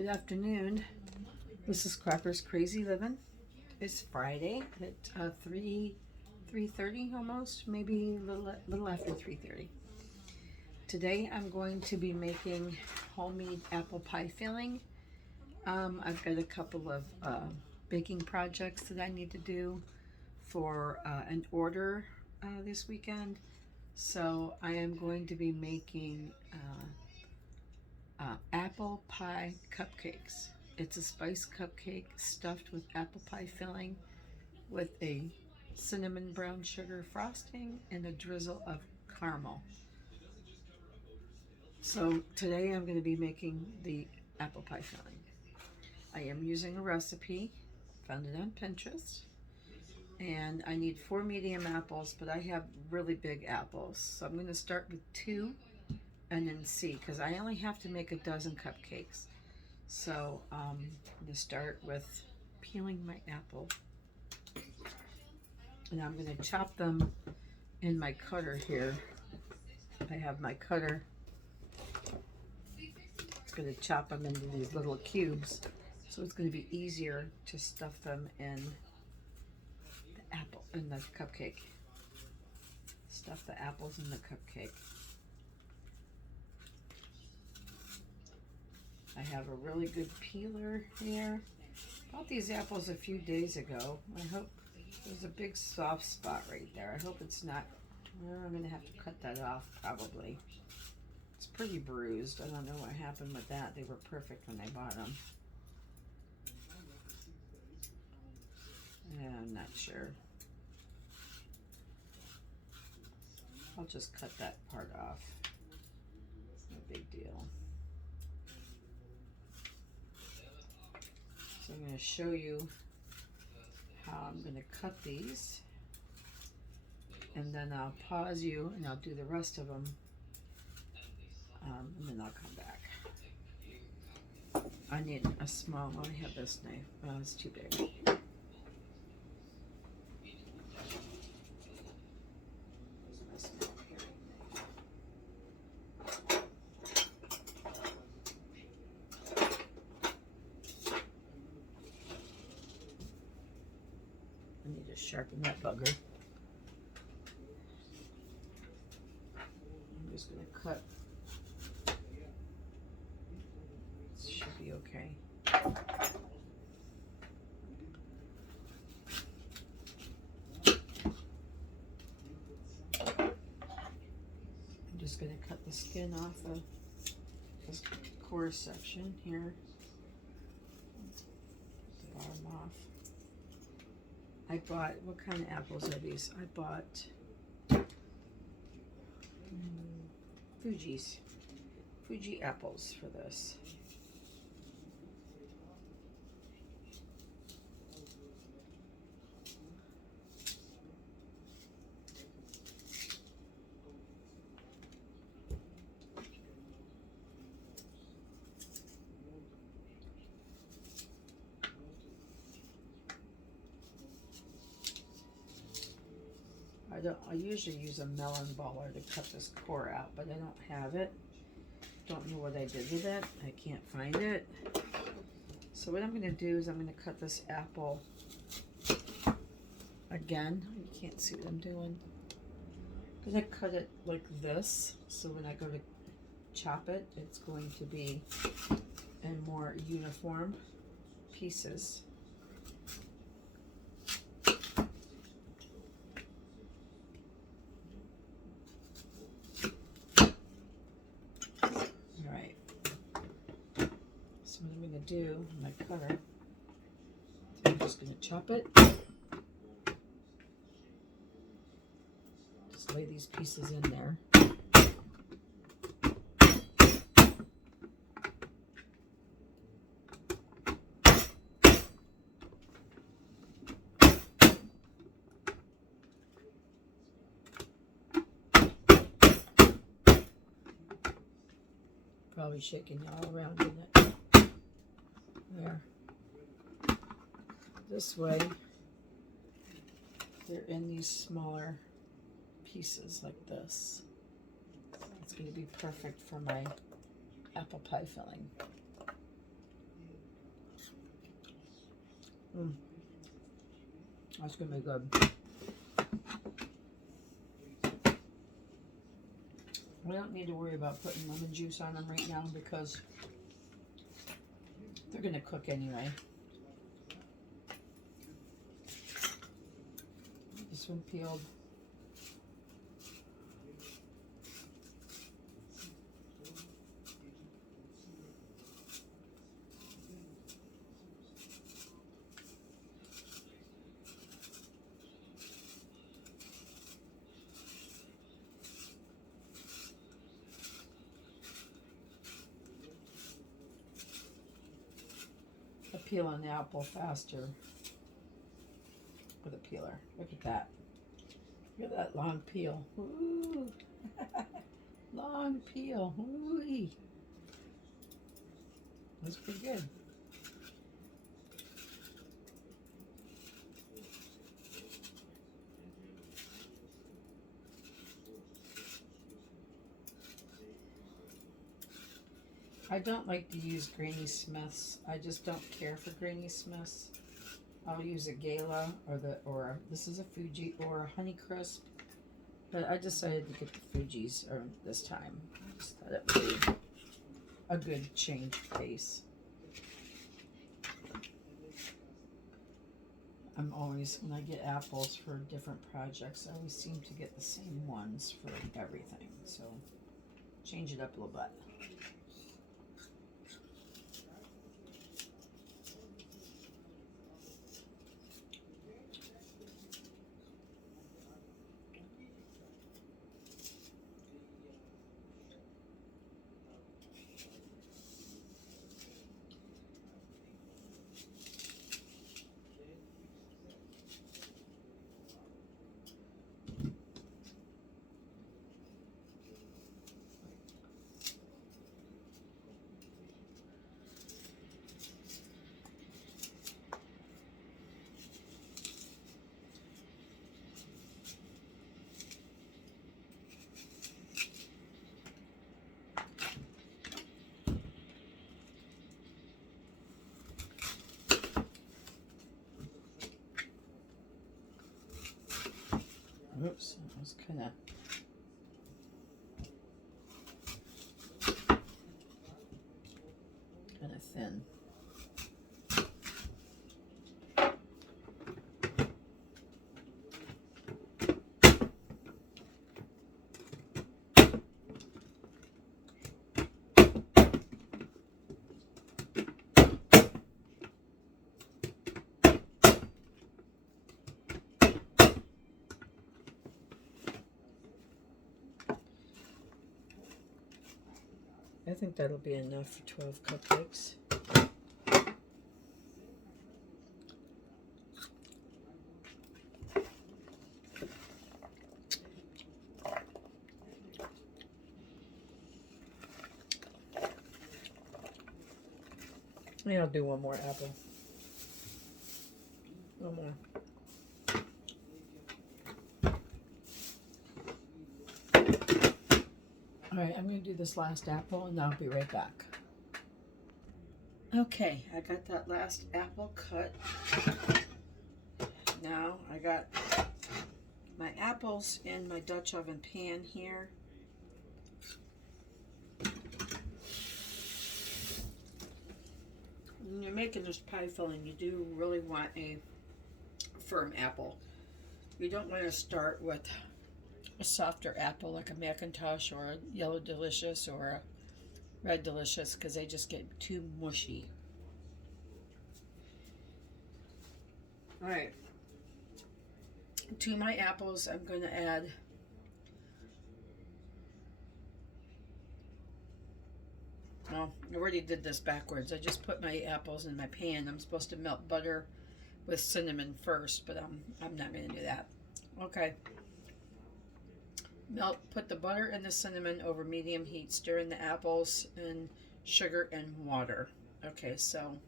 Good afternoon. This is Crapper's Crazy Living. It's Friday at 3:30 almost, maybe a little after 3:30. Today I'm going to be making homemade apple pie filling. I've got a couple of baking projects that I need to do for an order this weekend. So I am going to be making apple pie cupcakes. It's a spice cupcake stuffed with apple pie filling with a cinnamon brown sugar frosting and a drizzle of caramel. So today I'm going to be making the apple pie filling. I am using a recipe, found it on Pinterest, and I need 4 medium apples, but I have really big apples. So I'm going to start with 2 and then see, because I only have to make a dozen cupcakes. So I'm going to start with peeling my apple, and I'm going to chop them in my cutter here. I have my cutter. It's going to chop them into these little cubes, so it's going to be easier to stuff them in the cupcake. Stuff the apples in the cupcake. I have a really good peeler here. Bought these apples a few days ago. I hope there's a big soft spot right there. I hope it's not. Well, I'm going to have to cut that off probably. It's pretty bruised. I don't know what happened with that. They were perfect when I bought them. Yeah, I'm not sure. I'll just cut that part off. No big deal. So I'm going to show you how I'm going to cut these, and then I'll pause you and I'll do the rest of them, and then I'll come back. I need a small, I have this knife. Oh, it's too big. I need to sharpen that bugger. I'm just going to cut. It should be okay. I'm just going to cut the skin off of this core section here. The bottom off. I bought, what kind of apples are these? I bought Fuji apples for this. I usually use a melon baller to cut this core out, but I don't have it. Don't know what I did with it. I can't find it. So what I'm going to do is I'm going to cut this apple again. You can't see what I'm doing. I'm going to cut it like this, so when I go to chop it, it's going to be in more uniform pieces. Do my cutter. I'm just going to chop it. Just lay these pieces in there. Probably shaking all around in it. There. This way, they're in these smaller pieces like this. It's going to be perfect for my apple pie filling. Mm, that's gonna be good. We don't need to worry about putting lemon juice on them right now because they're gonna cook anyway. This one peeled. I peel on the apple faster with a peeler. Look at that. Look at that long peel. Ooh. Long peel. Ooh. That's pretty good. I don't like to use Granny Smiths. I just don't care for Granny Smiths. I'll use a Gala or this is a Fuji or a Honeycrisp. But I decided to get the Fuji's this time. I just thought it would be a good change of pace. I'm always, when I get apples for different projects, I always seem to get the same ones for everything. So change it up a little bit. Oops, that was kind of thin. I think that'll be enough for 12 cupcakes. Maybe I'll do one more apple. One more. Alright, I'm going to do this last apple and I'll be right back. Okay, I got that last apple cut. Now I got my apples in my Dutch oven pan here. When you're making this pie filling, you do really want a firm apple. You don't want to start with a softer apple like a Macintosh or a Yellow Delicious or a Red Delicious because they just get too mushy. Alright, to my apples I'm going to add well, I already did this backwards. I just put my apples in my pan. I'm supposed to melt butter with cinnamon first, but I'm not going to do that. Okay. Put the butter and the cinnamon over medium heat. Stir in the apples and sugar and water. Okay, so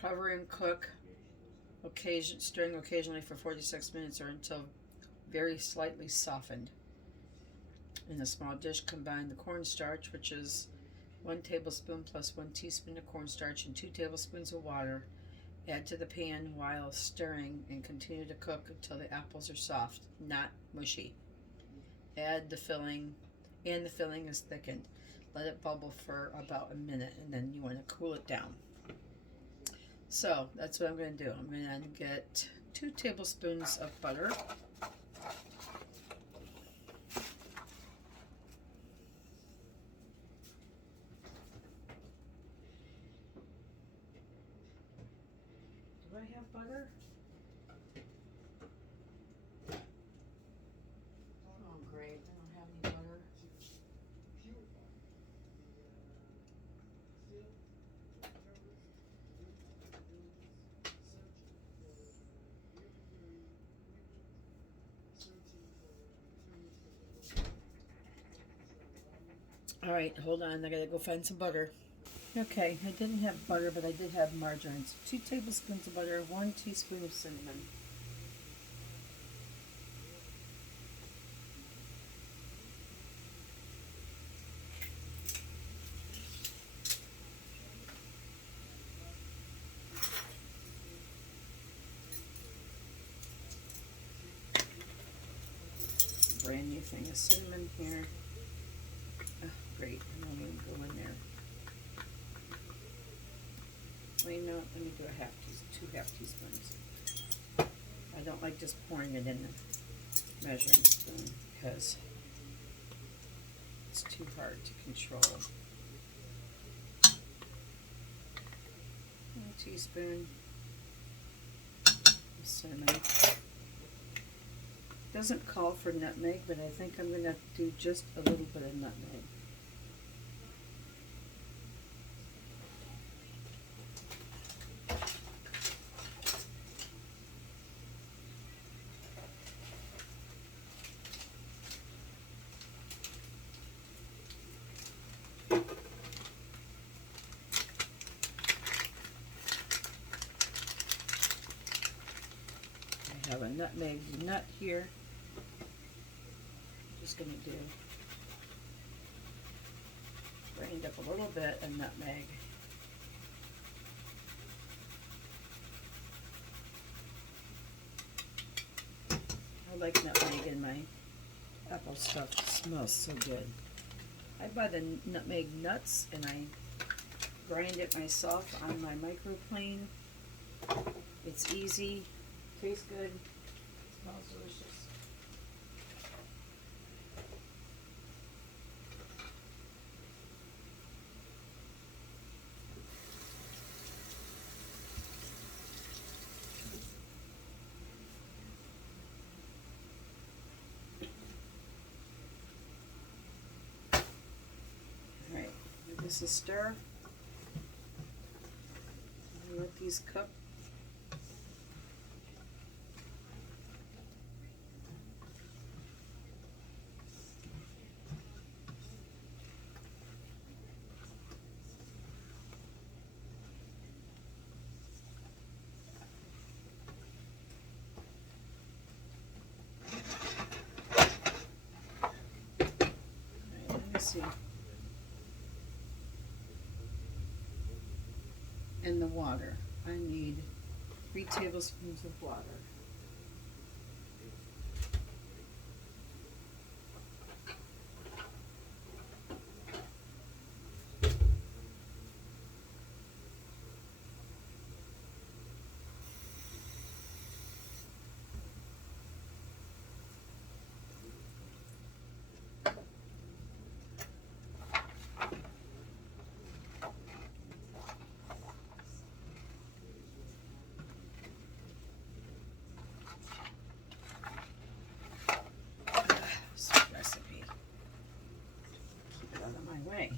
cover and cook. Stirring occasionally for 46 minutes or until very slightly softened. In a small dish, combine the cornstarch, which is 1 tablespoon plus 1 teaspoon of cornstarch and 2 tablespoons of water. Add to the pan while stirring and continue to cook until the apples are soft, not mushy. Add the filling, and the filling is thickened. Let it bubble for about a minute, and then you want to cool it down. So that's what I'm going to do. I'm going to get 2 tablespoons of butter. Do I have butter? Oh, great. I don't have any butter. All right, hold on. I gotta go find some butter. Okay, I didn't have butter, but I did have margarine. So 2 tablespoons of butter, 1 teaspoon of cinnamon. Brand new thing of cinnamon here. Oh, great, and I'm going to go in there. Well, you know what? Let me do a 2 half teaspoons. I don't like just pouring it in the measuring spoon because it's too hard to control. 1 teaspoon of cinnamon. Doesn't call for nutmeg, but I think I'm going to do just a little bit of nutmeg. I have a nutmeg nut here. Just going to do grind up a little bit of nutmeg. I like nutmeg in my apple stuff. It smells so good. I buy the nutmeg nuts and I grind it myself on my microplane. It's easy, tastes good, smells delicious. Alright, give this a stir. Let these cook. See. And the water. I need 3 tablespoons of water. Way.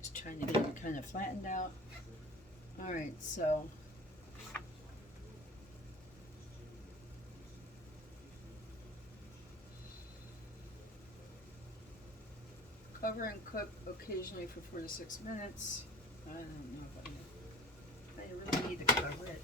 Just trying to get them kind of flattened out. All right, so cover and cook occasionally for 4 to 6 minutes. I don't know if I really need to cover it.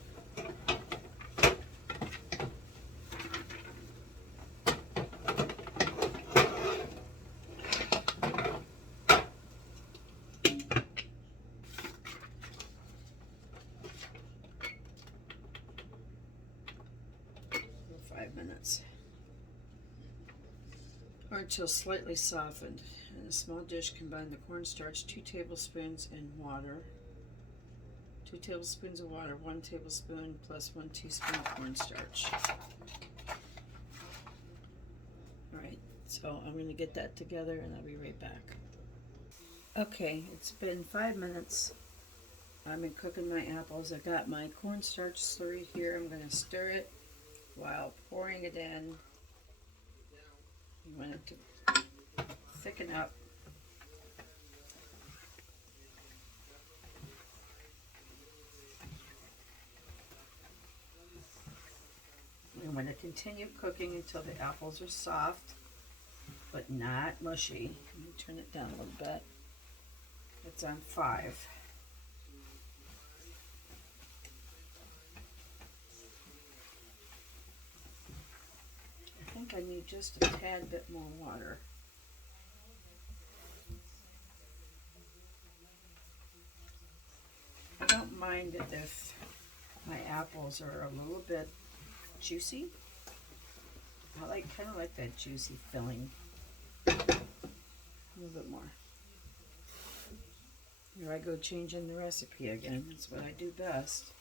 until slightly softened. In a small dish, combine the cornstarch, 2 tablespoons, and water. 2 tablespoons of water, 1 tablespoon plus 1 teaspoon cornstarch. Alright, so I'm going to get that together and I'll be right back. Okay, it's been 5 minutes. I've been cooking my apples. I got my cornstarch slurry here. I'm going to stir it while pouring it in. You want it to thicken up. I'm going to continue cooking until the apples are soft, but not mushy. Let me turn it down a little bit. It's on 5. I think I need just a tad bit more water. I don't mind it if my apples are a little bit juicy. I kind of like that juicy filling. A little bit more. Here I go changing the recipe again. That's what I do best.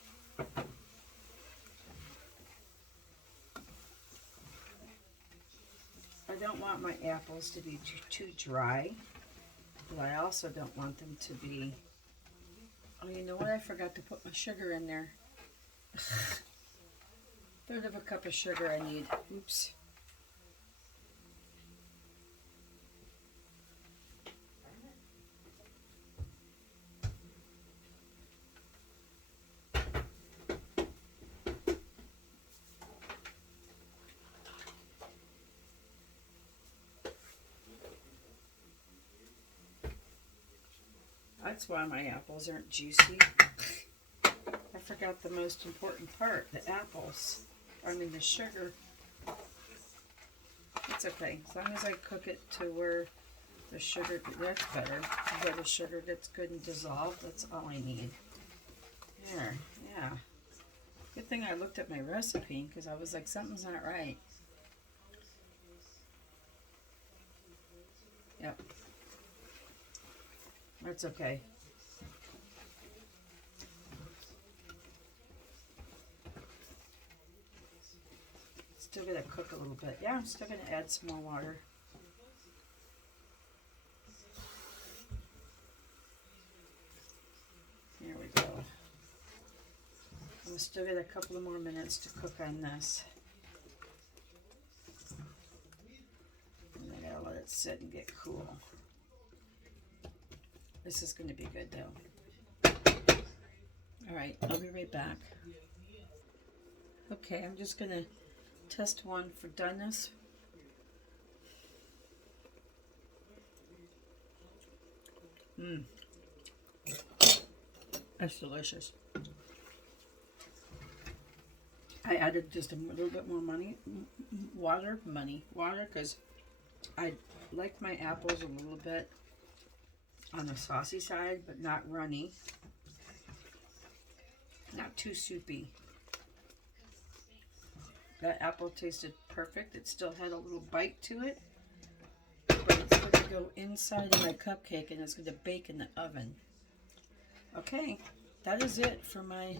I don't want my apples to be too dry, but I also don't want them to be... Oh, you know what? I forgot to put my sugar in there. 1/3 of a cup of sugar I need. Oops. That's why my apples aren't juicy. I forgot the most important part, the apples. I mean the sugar. It's okay. As long as I cook it to where the sugar, that's better. Where the sugar gets good and dissolved, that's all I need. There, yeah. Good thing I looked at my recipe because I was like, something's not right. Yep. That's okay. Still gonna cook a little bit. Yeah, I'm still gonna add some more water. Here we go. I'm still got a couple of more minutes to cook on this. And I gotta let it sit and get cool. This is going to be good though. Alright, I'll be right back. Okay, I'm just going to test one for doneness. That's delicious. I added just a little bit more water because I like my apples a little bit on the saucy side, but not runny, not too soupy. That apple tasted perfect. It still had a little bite to it, but it's going to go inside of my cupcake and it's going to bake in the oven. Okay, that is it for my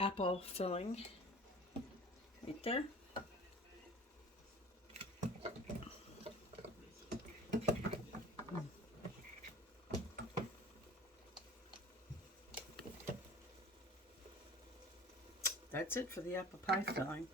apple filling. Right there. That's it for the apple pie filling.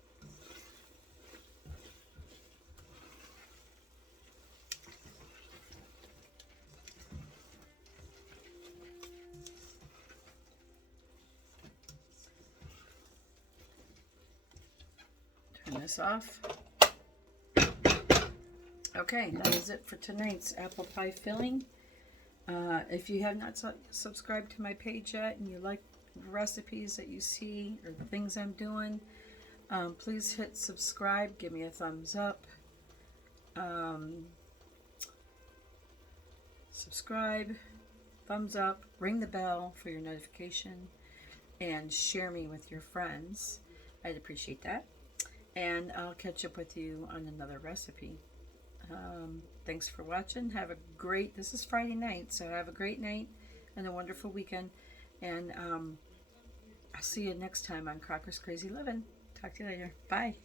Turn this off. Okay, that is it for tonight's apple pie filling. If you have not subscribed to my page yet and you like recipes that you see or the things I'm doing, please hit subscribe, give me a thumbs up, subscribe, thumbs up, ring the bell for your notification, and share me with your friends. I'd appreciate that. And I'll catch up with you on another recipe. Thanks for watching. Have a great, this is Friday night, so have a great night and a wonderful weekend. And I'll see you next time on Crocker's Crazy Living. Talk to you later. Bye.